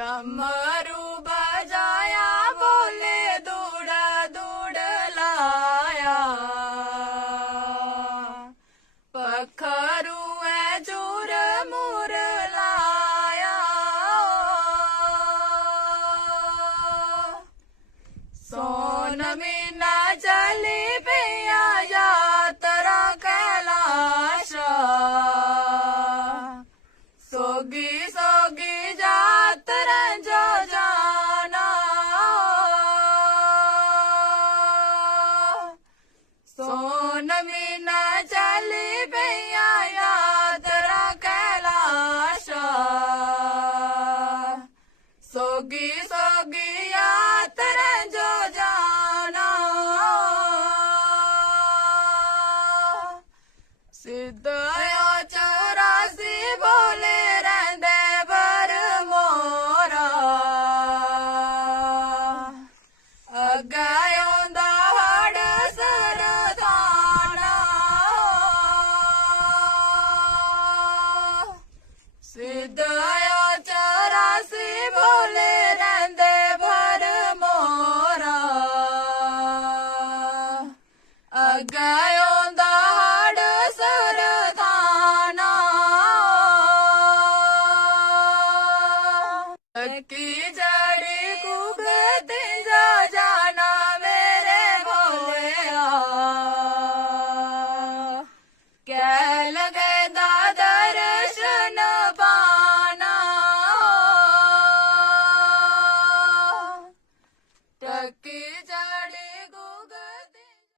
डमरू बजाया बोले दूड़ दूड़ लाया पखरू चूर मुर लाया सोन मीना चली पिया यात्रा कैलाश सोगी सोगी यात्रा जो जाना सोन मीना चली पिया यात्रा कैलाश सोगी सोगी यात्रा जो जाना सिद्धयो चौरासी बोले रहंदे बर मोरा अग्गयों दहाड़ सरदाना सिद्धयो चौरासी बोले रहंदे बर मोरा अग्गयों दहाड़ सरदाना की जड़ी कुगती जो जाना मेरे भोया क्या लगे